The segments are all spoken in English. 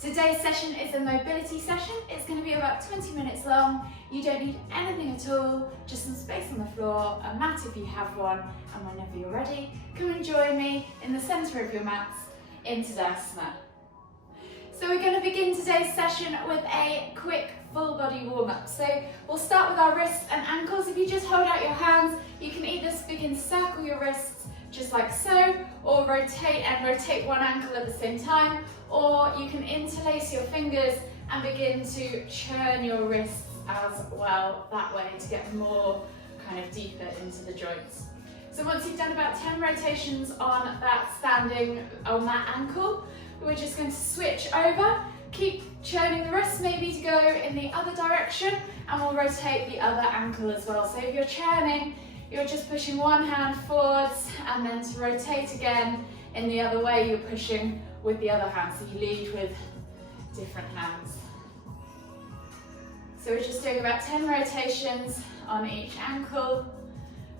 Today's session is a mobility session. It's going to be about 20 minutes long. You don't need anything at all, just some space on the floor, a mat if you have one, and whenever you're ready, come and join me in the centre of your mats in Tadasana. So we're going to begin today's session with a quick full body warm-up. So we'll start with our wrists and ankles. If you just hold out your hands, you can either begin to circle your wrists just like so, or rotate one ankle at the same time, or you can interlace your fingers and begin to churn your wrists as well that way to get more kind of deeper into the joints. So once you've done about 10 rotations on that ankle, we're just going to switch over, keep churning the wrists maybe to go in the other direction, and we'll rotate the other ankle as well. So if you're churning, you're just pushing one hand forwards, and then to rotate again in the other way, you're pushing with the other hand. So you lead with different hands. So we're just doing about 10 rotations on each ankle.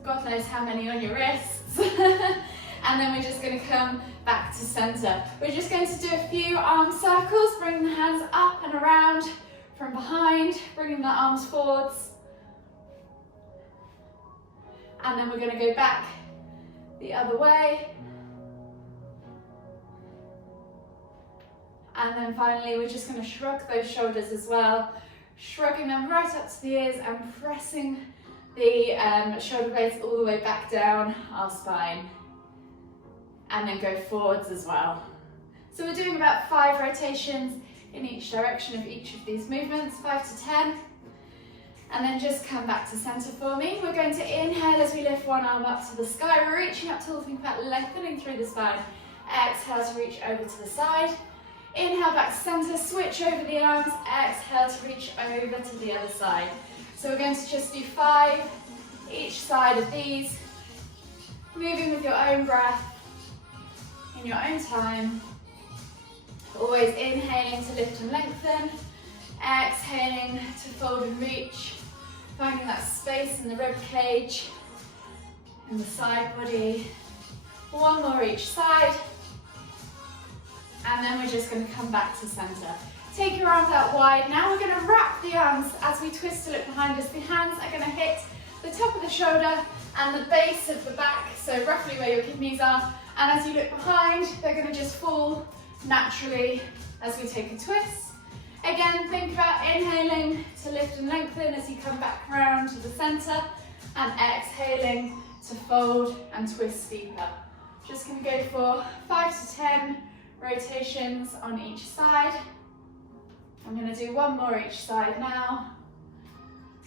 God knows how many on your wrists. And then we're just going to come back to center. We're just going to do a few arm circles, bring the hands up and around from behind, bringing the arms forwards. And then we're going to go back the other way. And then finally, we're just going to shrug those shoulders as well, shrugging them right up to the ears and pressing the shoulder blades all the way back down our spine. And then go forwards as well. So we're doing about 5 rotations in each direction of each of these movements, 5 to 10. And then just come back to center for me. We're going to inhale as we lift one arm up to the sky. We're reaching up tall, think about lengthening through the spine. Exhale to reach over to the side. Inhale back to center, switch over the arms. Exhale to reach over to the other side. So we're going to just do 5 each side of these. Moving with your own breath, in your own time. Always inhaling to lift and lengthen. Exhaling to fold and reach. Finding that space in the rib cage and the side body. One more each side. And then we're just going to come back to center. Take your arms out wide. Now we're going to wrap the arms as we twist to look behind us. The hands are going to hit the top of the shoulder and the base of the back, so roughly where your kidneys are. And as you look behind, they're going to just fall naturally as we take a twist. Again, think about inhaling to lift and lengthen as you come back around to the center, and exhaling to fold and twist deeper. Just going to go for 5 to 10 rotations on each side. I'm going to do one more each side now,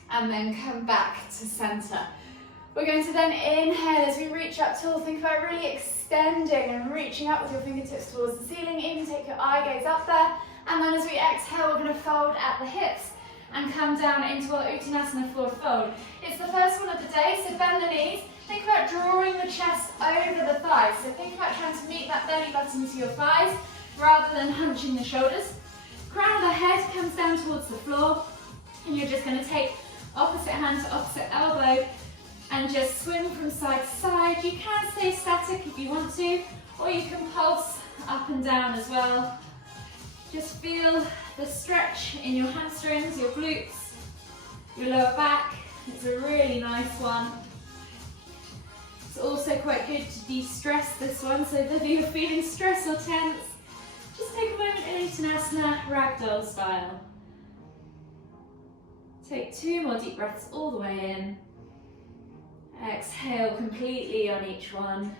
and then come back to center. We're going to then inhale as we reach up tall. Think about really extending and reaching up with your fingertips towards the ceiling. Even take your eye gaze up there. And then as we exhale, we're going to fold at the hips and come down into our Uttanasana forward fold. It's the first one of the day, so bend the knees. Think about drawing the chest over the thighs. So think about trying to meet that belly button to your thighs rather than hunching the shoulders. Crown of the head comes down towards the floor, and you're just going to take opposite hand to opposite elbow and just swing from side to side. You can stay static if you want to, or you can pulse up and down as well. Just feel the stretch in your hamstrings, your glutes, your lower back. It's a really nice one. It's also quite good to de-stress this one, so if you're feeling stressed or tense, just take a moment in Uttanasana, ragdoll style. Take 2 more deep breaths all the way in. Exhale completely on each one.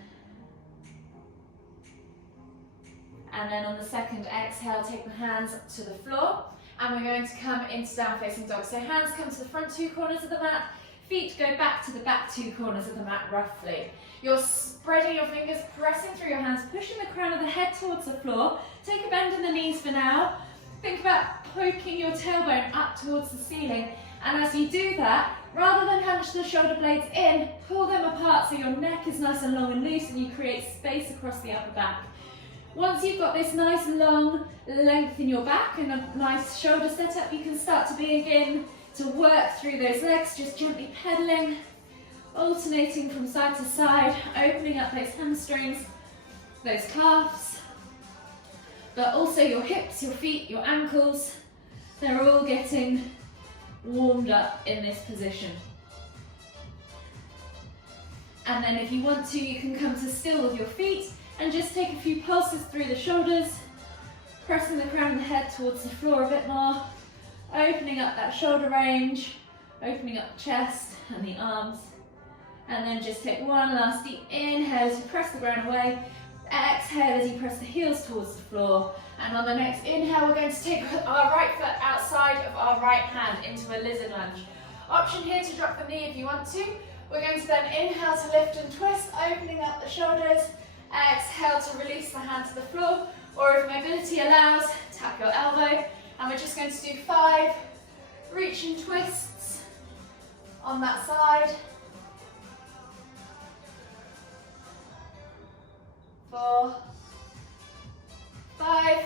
And then on the second exhale, take the hands to the floor, and we're going to come into down facing dog. So hands come to the front 2 corners of the mat, feet go back to the back 2 corners of the mat roughly. You're spreading your fingers, pressing through your hands, pushing the crown of the head towards the floor. Take a bend in the knees for now. Think about poking your tailbone up towards the ceiling. And as you do that, rather than hunch the shoulder blades in, pull them apart so your neck is nice and long and loose, and you create space across the upper back. Once you've got this nice long length in your back and a nice shoulder setup, you can start to begin to work through those legs, just gently pedaling, alternating from side to side, opening up those hamstrings, those calves. but also your hips, your feet, your ankles, they're all getting warmed up in this position. And then if you want to, you can come to still with your feet and just take a few pulses through the shoulders, pressing the crown of the head towards the floor a bit more, opening up that shoulder range, opening up the chest and the arms. And then just take one last deep inhale as you press the ground away. Exhale as you press the heels towards the floor. And on the next inhale, we're going to take our right foot outside of our right hand into a lizard lunge. Option here to drop the knee if you want to. We're going to then inhale to lift and twist, opening up the shoulders. Exhale to release the hand to the floor. Or if mobility allows, tap your elbow. And we're just going to do 5 reach and twists on that side. 4, 5,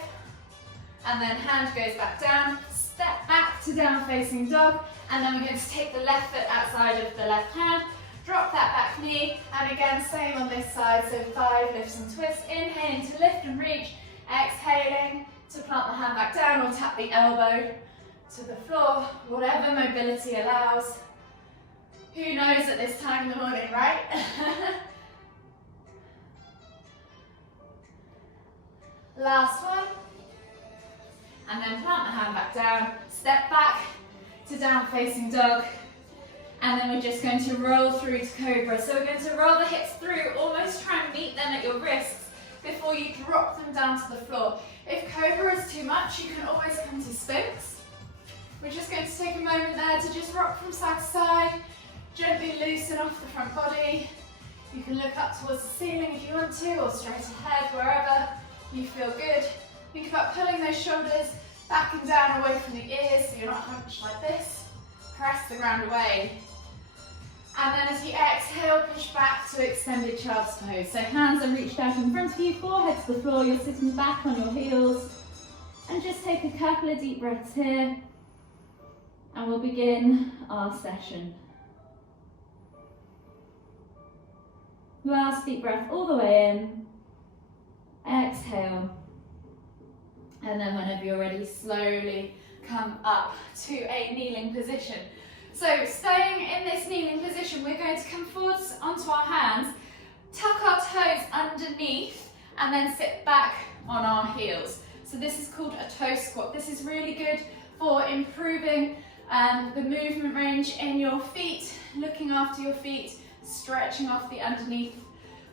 and then hand goes back down, step back to down facing dog, and then we're going to take the left foot outside of the left hand, drop that back knee, and again same on this side, so 5 lifts and twists, inhaling to lift and reach, exhaling to plant the hand back down or tap the elbow to the floor, whatever mobility allows. Who knows at this time in the morning, right? Last one, and then plant the hand back down, step back to down facing dog, and then we're just going to roll through to cobra. So we're going to roll the hips through, almost try and meet them at your wrists before you drop them down to the floor. If cobra is too much, you can always come to sphinx. We're just going to take a moment there to just rock from side to side, gently loosen off the front body. You can look up towards the ceiling if you want to, or straight ahead, wherever you feel good. Think about pulling those shoulders back and down away from the ears so you're not hunched like this. Press the ground away. And then as you exhale, push back to extended child's pose. So hands are reached out in front of you, forehead to the floor, you're sitting back on your heels. And just take a couple of deep breaths here. And we'll begin our session. Last deep breath all the way in. Exhale, and then whenever you're ready, slowly come up to a kneeling position. So staying in this kneeling position, we're going to come forwards onto our hands, tuck our toes underneath, and then sit back on our heels. So this is called a toe squat. This is really good for improving the movement range in your feet, looking after your feet, stretching off the underneath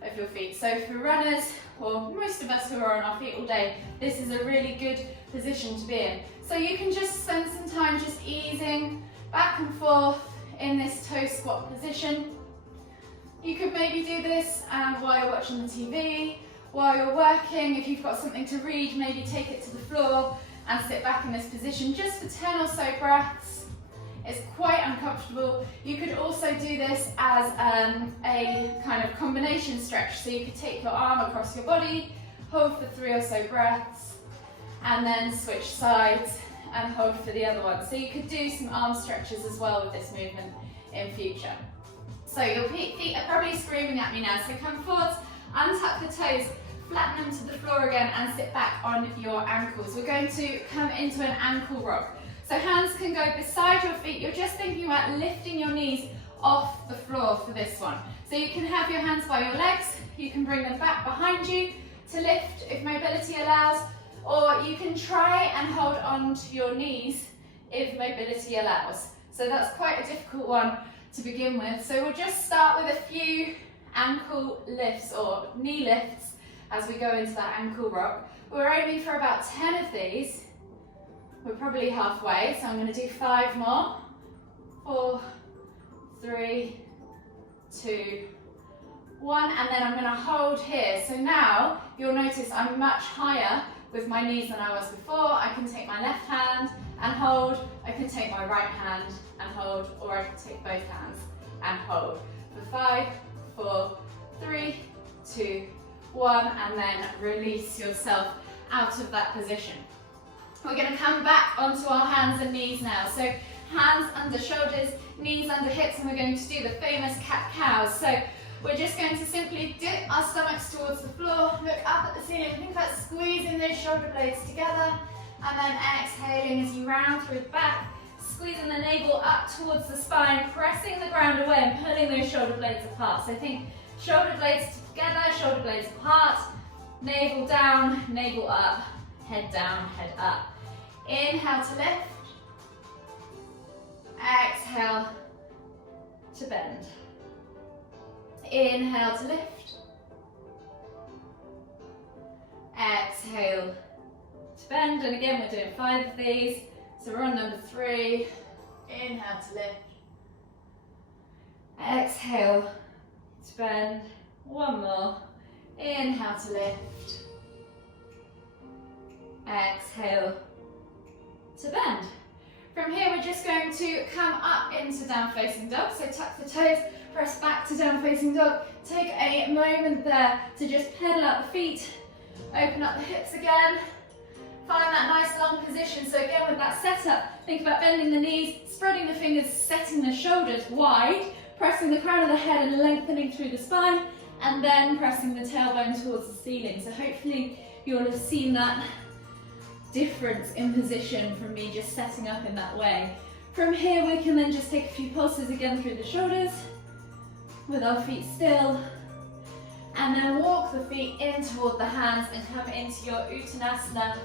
of your feet. So for runners, or most of us who are on our feet all day, this is a really good position to be in. So you can just spend some time just easing back and forth in this toe squat position. You could maybe do this while you're watching the TV, while you're working. If you've got something to read, maybe take it to the floor and sit back in this position just for 10 or so breaths. It's quite uncomfortable. You could also do this as a kind of combination stretch. So you could take your arm across your body, hold for 3 or so breaths, and then switch sides and hold for the other one. So you could do some arm stretches as well with this movement in future. So your feet are probably screaming at me now. So come forwards, untuck the toes, flatten them to the floor again, and sit back on your ankles. We're going to come into an ankle rock. So hands can go beside your feet. You're just thinking about lifting your knees off the floor for this one. So you can have your hands by your legs. You can bring them back behind you to lift if mobility allows, or you can try and hold on to your knees if mobility allows. So that's quite a difficult one to begin with. So we'll just start with a few ankle lifts or knee lifts as we go into that ankle rock. We're aiming for about 10 of these. We're probably halfway, so I'm going to do 5 more. 4, 3, 2, 1, and then I'm going to hold here. So now you'll notice I'm much higher with my knees than I was before. I can take my left hand and hold. I can take my right hand and hold, or I can take both hands and hold. For 5, 4, 3, 2, 1, and then release yourself out of that position. We're going to come back onto our hands and knees now. So hands under shoulders, knees under hips, and we're going to do the famous cat-cows. So we're just going to simply dip our stomachs towards the floor, look up at the ceiling, think about squeezing those shoulder blades together, and then exhaling as you round through the back, squeezing the navel up towards the spine, pressing the ground away and pulling those shoulder blades apart. So think shoulder blades together, shoulder blades apart, navel down, navel up, head down, head up. Inhale to lift, exhale to bend. Inhale to lift, exhale to bend, and again we're doing 5 of these, so we're on number 3. Inhale to lift, exhale to bend, 1 more, inhale to lift, exhale to bend. From here we're just going to come up into down facing dog, so tuck the toes, press back to down facing dog, take a moment there to just pedal out the feet, open up the hips again, find that nice long position. So again with that setup, think about bending the knees, spreading the fingers, setting the shoulders wide, pressing the crown of the head and lengthening through the spine, and then pressing the tailbone towards the ceiling. So hopefully you'll have seen that difference in position from me just setting up in that way. From here we can then just take a few pulses again through the shoulders with our feet still, and then walk the feet in toward the hands and come into your Uttanasana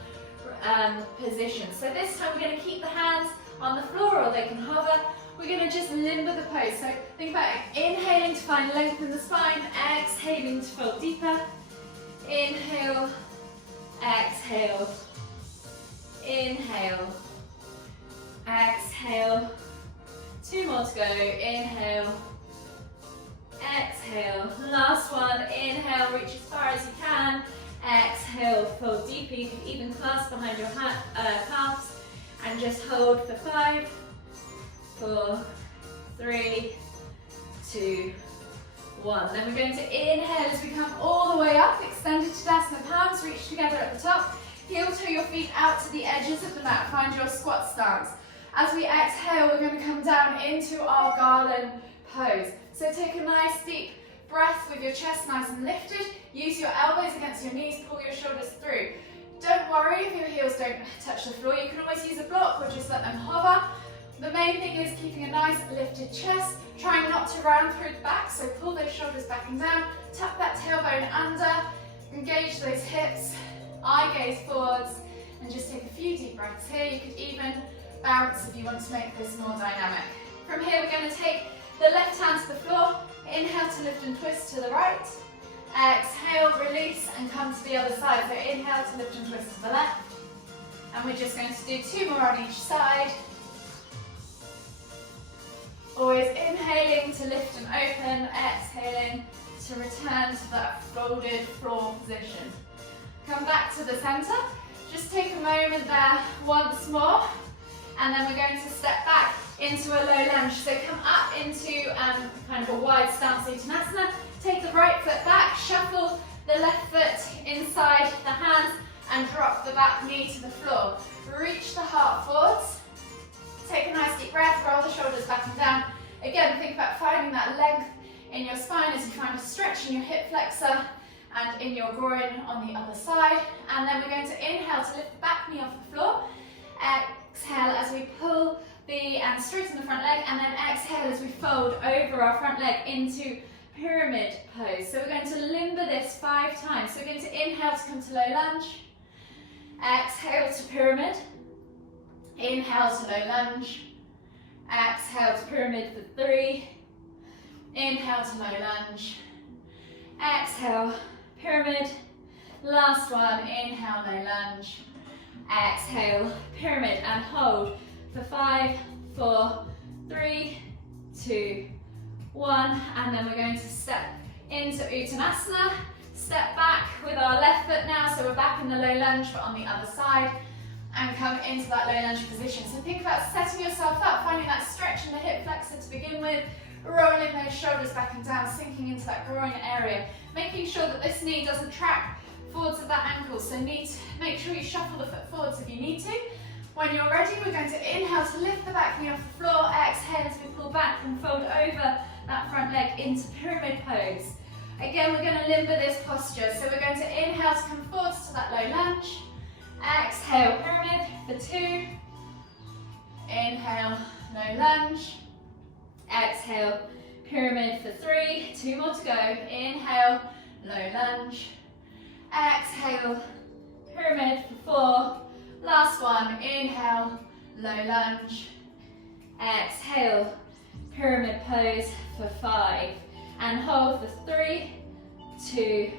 position. So this time we're going to keep the hands on the floor or they can hover. We're going to just limber the pose. So think about inhaling to find length in the spine, exhaling to fold deeper. Inhale, exhale, inhale, exhale. 2 more to go. Inhale, exhale. Last one. Inhale, reach as far as you can. Exhale, fold deeper. You can even clasp behind your calves and just hold for 5, 4, 3, 2, 1. Then we're going to inhale as we come all the way up. Extended Tadasana, palms reach together at the top. Heel toe your feet out to the edges of the mat. Find your squat stance. As we exhale, we're going to come down into our garland pose. So take a nice deep breath with your chest nice and lifted. Use your elbows against your knees, pull your shoulders through. Don't worry if your heels don't touch the floor. You can always use a block or just let them hover. The main thing is keeping a nice lifted chest, trying not to round through the back, so pull those shoulders back and down, tuck that tailbone under, engage those hips, eye gaze forwards, and just take a few deep breaths here. You could even bounce if you want to make this more dynamic. From here we're going to take the left hand to the floor, inhale to lift and twist to the right, exhale, release and come to the other side. So inhale to lift and twist to the left, and we're just going to do 2 more on each side. Always inhaling to lift and open, exhaling to return to that folded floor position. Come back to the center, just take a moment there once more, and then we're going to step back into a low lunge. So come up into kind of a wide stance Uttanasana, take the right foot back, shuffle the left foot inside the hands and drop the back knee to the floor. Reach the heart forwards. Take a nice deep breath, roll the shoulders back and down. Again, think about finding that length in your spine as you find a stretch in your hip flexor and in your groin on the other side. And then we're going to inhale to lift the back knee off the floor. Exhale as we pull and straighten the front leg, and then exhale as we fold over our front leg into pyramid pose. So we're going to limber this 5 times. So we're going to inhale to come to low lunge. Exhale to pyramid. Inhale to low lunge. Exhale to pyramid for 3. Inhale to low lunge. Exhale, pyramid. Last one, inhale, low lunge. Exhale, pyramid, and hold for 5, 4, 3, 2, 1. And then we're going to step into Uttanasana. Step back with our left foot now, so we're back in the low lunge but on the other side, and come into that low lunge position. So think about setting yourself up, finding that stretch in the hip flexor to begin with, rolling those shoulders back and down, sinking into that groin area, making sure that this knee doesn't track forwards of that ankle. So make sure you shuffle the foot forwards if you need to. When you're ready, we're going to inhale to lift the back knee off the floor, exhale as we pull back and fold over that front leg into pyramid pose. Again, we're going to limber this posture. So we're going to inhale to come forwards to that low lunge. Exhale, pyramid for 2. Inhale, low lunge. Exhale, pyramid for 3. 2 more to go. Inhale, low lunge. Exhale, pyramid for 4. Last one. Inhale, low lunge. Exhale, pyramid pose for 5. And hold for 3, 2,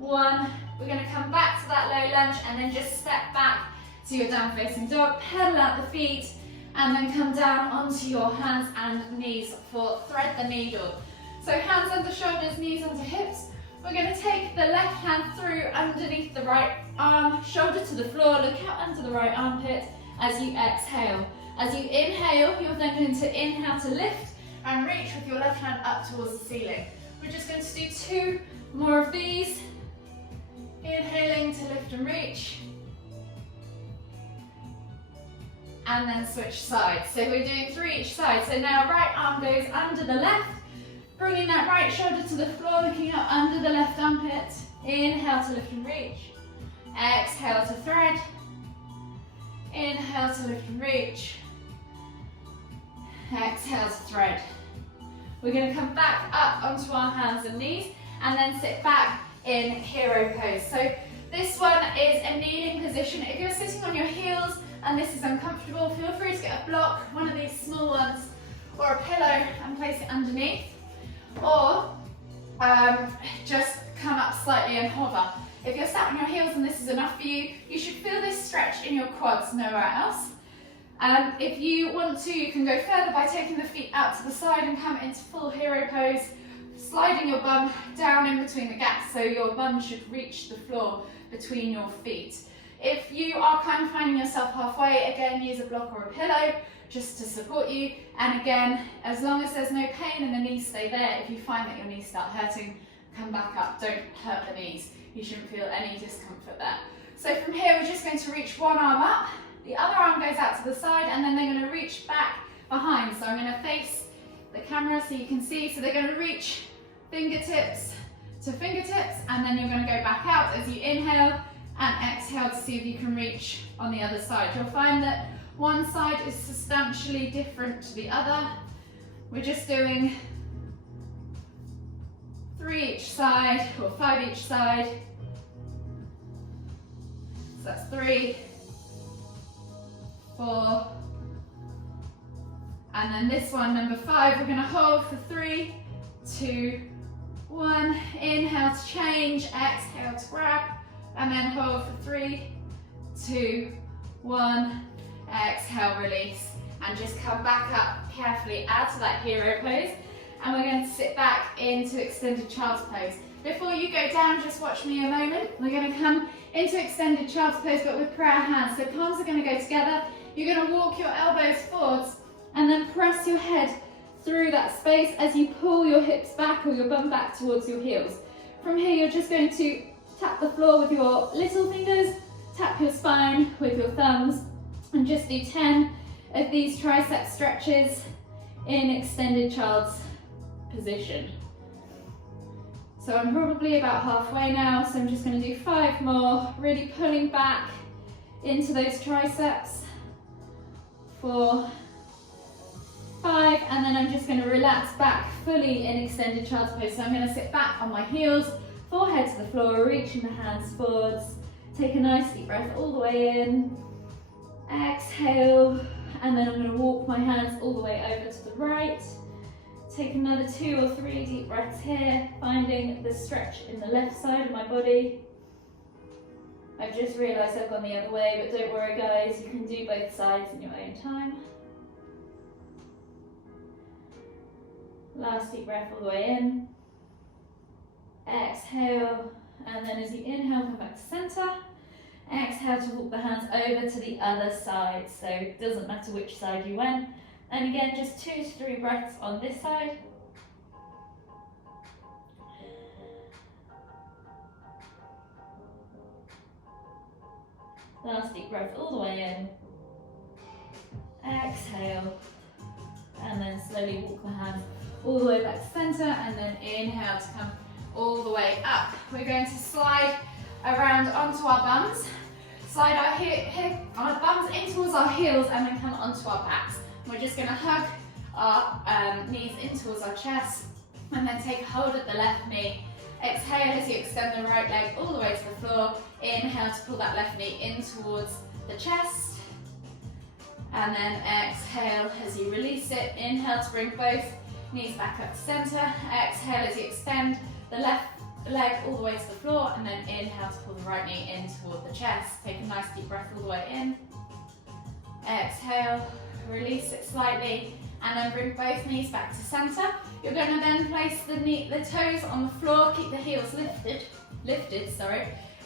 1. We're going to come back to that low lunge and then just step back to your down facing dog. Pedal out the feet and then come down onto your hands and knees for thread the needle. So hands under shoulders, knees under hips. We're going to take the left hand through underneath the right arm, shoulder to the floor, look out under the right armpit as you exhale. As you inhale, you're then going to inhale to lift and reach with your left hand up towards the ceiling. We're just going to do 2 more of these. Inhaling to lift and reach. And then switch sides. So we're doing 3 each side. So now right arm goes under the left, bringing that right shoulder to the floor, looking up under the left armpit. Inhale to lift and reach. Exhale to thread. Inhale to lift and reach. Exhale to thread. We're going to come back up onto our hands and knees and then sit back in hero pose. So this one is a kneeling position. If you're sitting on your heels and this is uncomfortable, feel free to get a block, one of these small ones, or a pillow and place it underneath. Or just come up slightly and hover. If you're sat on your heels and this is enough for you, you should feel this stretch in your quads, nowhere else. If you want to, you can go further by taking the feet out to the side and come into full hero pose, sliding your bum down in between the gaps so your bum should reach the floor between your feet. If you are kind of finding yourself halfway, again, use a block or a pillow just to support you. And again, as long as there's no pain and the knees stay there, if you find that your knees start hurting, come back up. Don't hurt the knees. You shouldn't feel any discomfort there. So from here, we're just going to reach one arm up. The other arm goes out to the side and then they're going to reach back behind. So I'm going to face the camera so you can see. So they're going to reach fingertips to fingertips and then you're going to go back out as you inhale and exhale to see if you can reach on the other side. You'll find that one side is substantially different to the other. We're just doing 3 each side or 5 each side. So that's 3, 4, and then this one, number 5, we're going to hold for 3, 2, 1. Inhale to change, exhale to grab, and then hold for 3, 2, 1. Exhale, release, and just come back up carefully out of that hero pose. And we're going to sit back into extended child's pose. Before you go down, just watch me a moment. We're going to come into extended child's pose, but with prayer hands. So palms are going to go together. You're going to walk your elbows forwards and then press your head through that space as you pull your hips back or your bum back towards your heels. From here, you're just going to tap the floor with your little fingers, tap your spine with your thumbs, and just do 10 of these tricep stretches in extended child's position. So I'm probably about halfway now, so I'm just going to do 5 more, really pulling back into those triceps. 4, 5, and then I'm just going to relax back fully in extended child's pose. So I'm going to sit back on my heels, forehead to the floor, reaching the hands forwards. Take a nice deep breath all the way in. Exhale, and then I'm going to walk my hands all the way over to the right. Take another 2 or 3 deep breaths here, finding the stretch in the left side of my body. I've just realised I've gone the other way, but don't worry guys, you can do both sides in your own time. Last deep breath all the way in. Exhale, and then as you inhale, come back to centre. Exhale to walk the hands over to the other side, so it doesn't matter which side you went. And again, just 2 to 3 breaths on this side. Last deep breath all the way in. Exhale. and then slowly walk the hands all the way back to center, and then inhale to come all the way up. We're going to slide around onto our bums, slide our bums in towards our heels, and then come onto our backs. We're just going to hug our knees in towards our chest, and then take hold of the left knee. Exhale as you extend the right leg all the way to the floor. Inhale to pull that left knee in towards the chest. And then exhale as you release it. Inhale to bring both knees back up to center. Exhale as you extend the left leg all the way to the floor. And then inhale to pull the right knee in toward the chest. Take a nice deep breath all the way in. Exhale, release it slightly. And then bring both knees back to center. You're going to then place the toes on the floor, keep the heels lifted,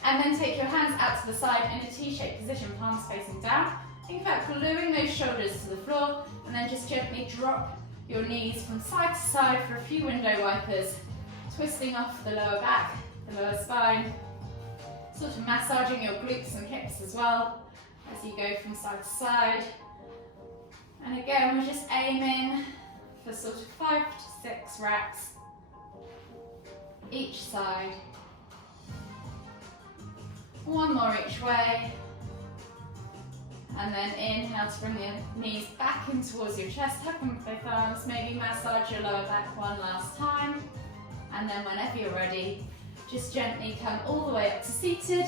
and then take your hands out to the side in a T-shaped position, palms facing down. Think about gluing those shoulders to the floor, and then just gently drop your knees from side to side for a few window wipers, twisting off the lower back, the lower spine, sort of massaging your glutes and hips as well as you go from side to side. And again, we're just aiming for sort of 5 to 6 reps each side. One more each way. And then inhale to bring the knees back in towards your chest, hug them with both arms, maybe massage your lower back one last time. And then whenever you're ready, just gently come all the way up to seated.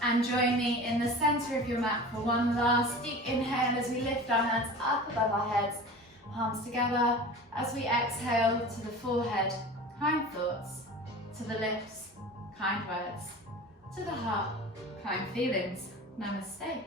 And join me in the center of your mat for one last deep inhale as we lift our hands up above our heads, palms together. As we exhale to the forehead, kind thoughts, to the lips, kind words, to the heart, kind feelings. Namaste.